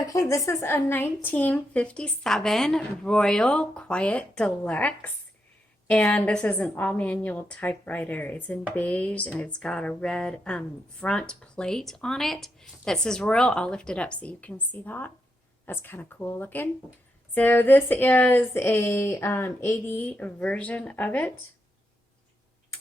Okay, this is a 1957 Royal Quiet Deluxe, and this is an all-manual typewriter. It's in beige, and it's got a red front plate on it that says Royal. I'll lift it up so you can see that. That's kind of cool looking. So this is a 80 version of it,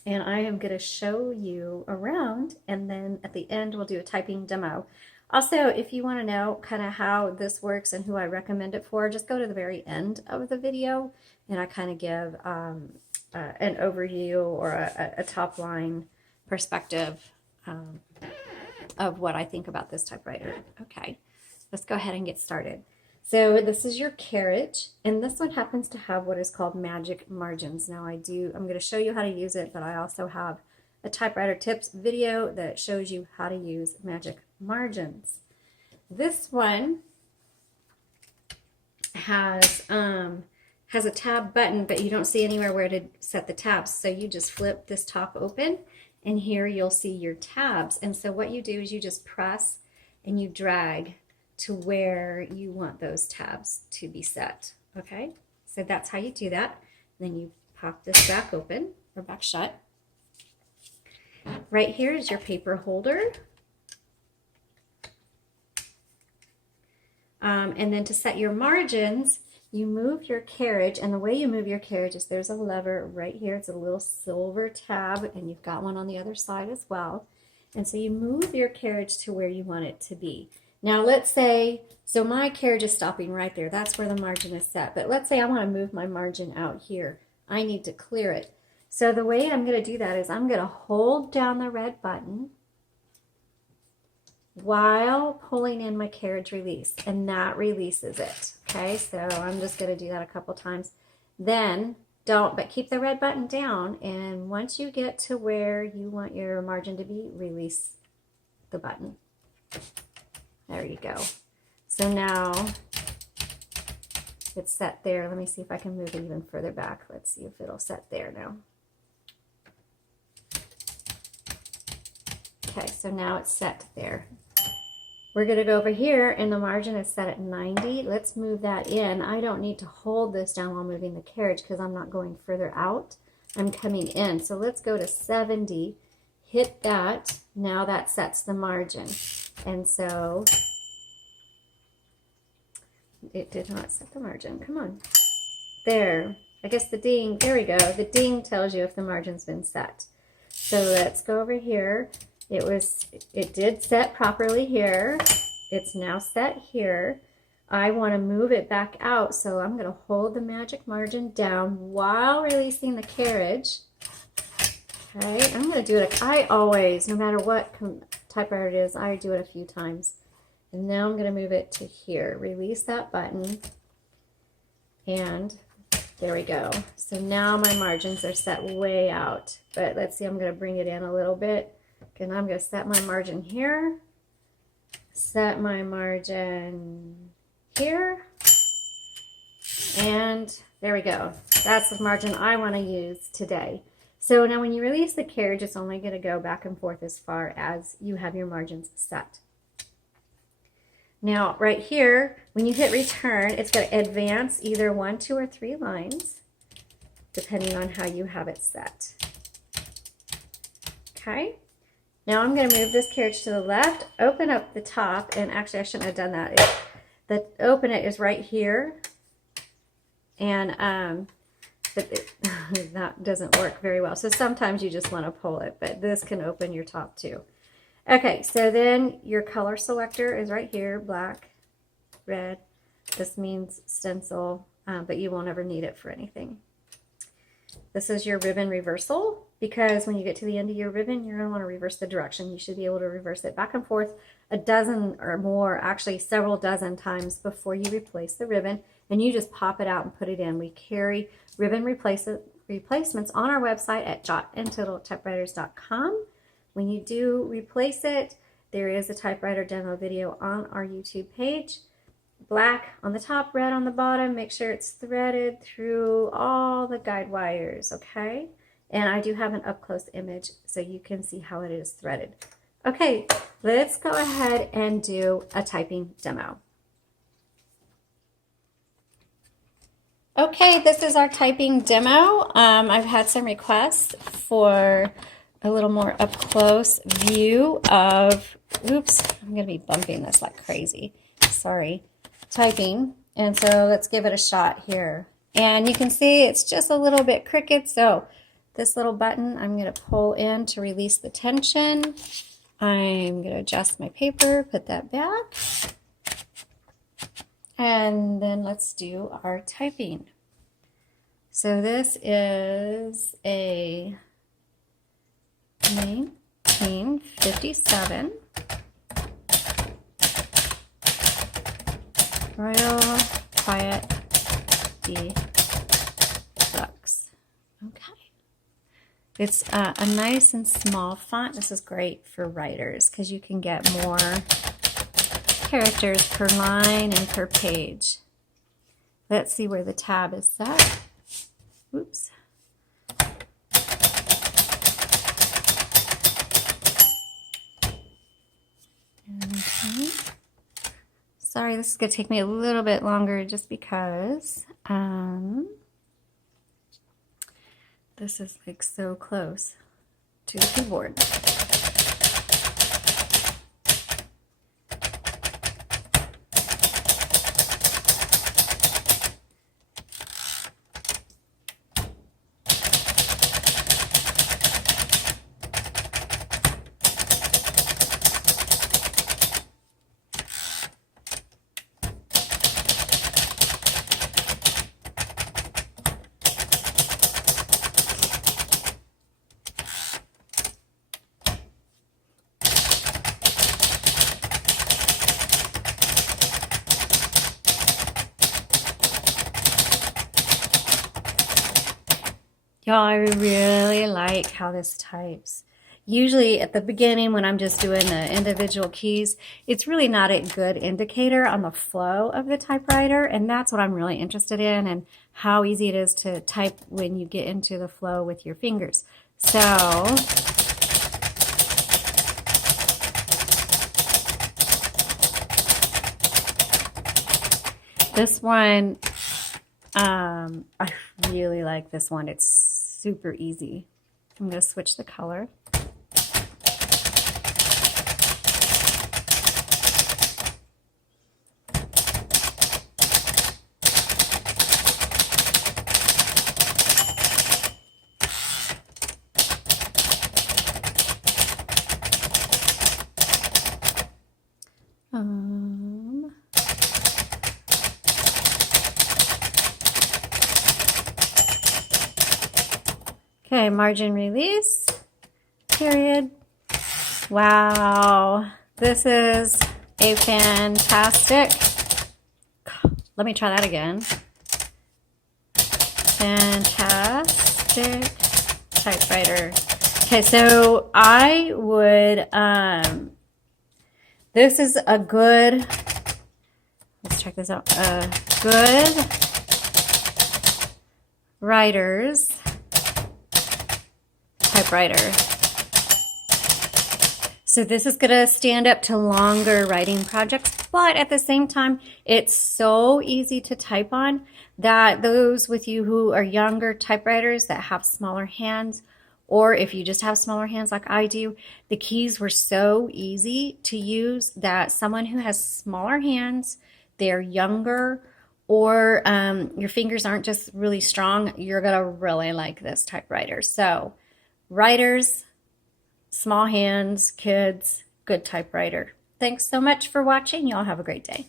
and I am going to show you around, and then at the end we'll do a typing demo. Also, if you want to know kind of how this works and who I recommend it for, just go to the very end of the video and I kind of give an overview or a top line perspective of what I think about this typewriter. Okay, let's go ahead and get started. So this is your carriage, and this one happens to have what is called magic margins. Now I'm going to show you how to use it, but I also have a typewriter tips video that shows you how to use magic margins. This one has a tab button, but you don't see anywhere where to set the tabs. So you just flip this top open, and here you'll see your tabs. And so what you do is you just press and you drag to where you want those tabs to be set. Okay, so that's how you do that. Then you pop this back open or back shut. Right here is your paper holder. And then to set your margins, you move your carriage, and the way you move your carriage is there's a lever right here. It's a little silver tab, and you've got one on the other side as well. And so you move your carriage to where you want it to be. Now let's say, so my carriage is stopping right there. That's where the margin is set. But let's say I want to move my margin out here. I need to clear it. So the way I'm going to do that is I'm going to hold down the red button while pulling in my carriage release, and that releases it. Okay, so I'm just going to do that a couple times. Then but keep the red button down, and once you get to where you want your margin to be, release the button. There you go. So now it's set there. Let me see if I can move it even further back. Let's see if it'll set there now. Okay, so now it's set there. We're going to go over here, and the margin is set at 90. Let's move that in. I don't need to hold this down while moving the carriage because I'm not going further out. I'm coming in. So let's go to 70. Hit that. Now that sets the margin. And so it did not set the margin. Come on. There. I guess the ding. There we go. The ding tells you if the margin's been set. So let's go over here. It did set properly here. It's now set here. I want to move it back out, so I'm going to hold the magic margin down while releasing the carriage. Okay, I'm going to do it. I always, no matter what typewriter it is, I do it a few times. And now I'm going to move it to here. Release that button. And there we go. So now my margins are set way out. But let's see, I'm going to bring it in a little bit. And I'm going to set my margin here, set my margin here, and there we go. That's the margin I want to use today. So now when you release the carriage, it's only going to go back and forth as far as you have your margins set. Now right here, when you hit return, it's going to advance either 1, 2, or 3 lines, depending on how you have it set. Okay. Now I'm going to move this carriage to the left, open up the top, and actually I shouldn't have done that. Open it is right here, and that doesn't work very well. So sometimes you just want to pull it, but this can open your top too. Okay, so then your color selector is right here, black, red. This means stencil, but you won't ever need it for anything. This is your ribbon reversal, because when you get to the end of your ribbon, you're going to want to reverse the direction. You should be able to reverse it back and forth a dozen or more, actually several dozen times before you replace the ribbon, and you just pop it out and put it in. We carry ribbon replacements on our website at UntitledChapter.com. When you do replace it, there is a typewriter demo video on our YouTube page. Black on the top, red on the bottom. Make sure it's threaded through all the guide wires, okay? And I do have an up-close image so you can see how it is threaded. Okay, let's go ahead and do a typing demo. Okay, this is our typing demo. I've had some requests for a little more up close view of, oops, I'm going to be bumping this like crazy. Sorry, typing. And so let's give it a shot here. And you can see it's just a little bit crooked. So this little button, I'm going to pull in to release the tension. I'm going to adjust my paper, put that back. And then let's do our typing. So this is a 1957 Royal Quiet Luxe. Okay. It's a nice and small font. This is great for writers because you can get more characters per line and per page. Let's see where the tab is set. Oops. Okay. Sorry, this is going to take me a little bit longer just because this is like so close to the keyboard. Y'all, I really like how this types. Usually at the beginning when I'm just doing the individual keys, it's really not a good indicator on the flow of the typewriter, and that's what I'm really interested in and how easy it is to type when you get into the flow with your fingers. So this one, I really like this one. It's super easy. I'm going to switch the color. Okay, margin release, period. Wow, this is a fantastic, let me try that again. Fantastic typewriter. Okay, so I would, this is a good, let's check this out, a good writer's typewriter. So this is going to stand up to longer writing projects, but at the same time, it's so easy to type on that those with you who are younger typewriters that have smaller hands, or if you just have smaller hands like I do, the keys were so easy to use that someone who has smaller hands, they're younger, or your fingers aren't just really strong, you're going to really like this typewriter. So writers, small hands, kids, good typewriter. Thanks so much for watching. Y'all have a great day.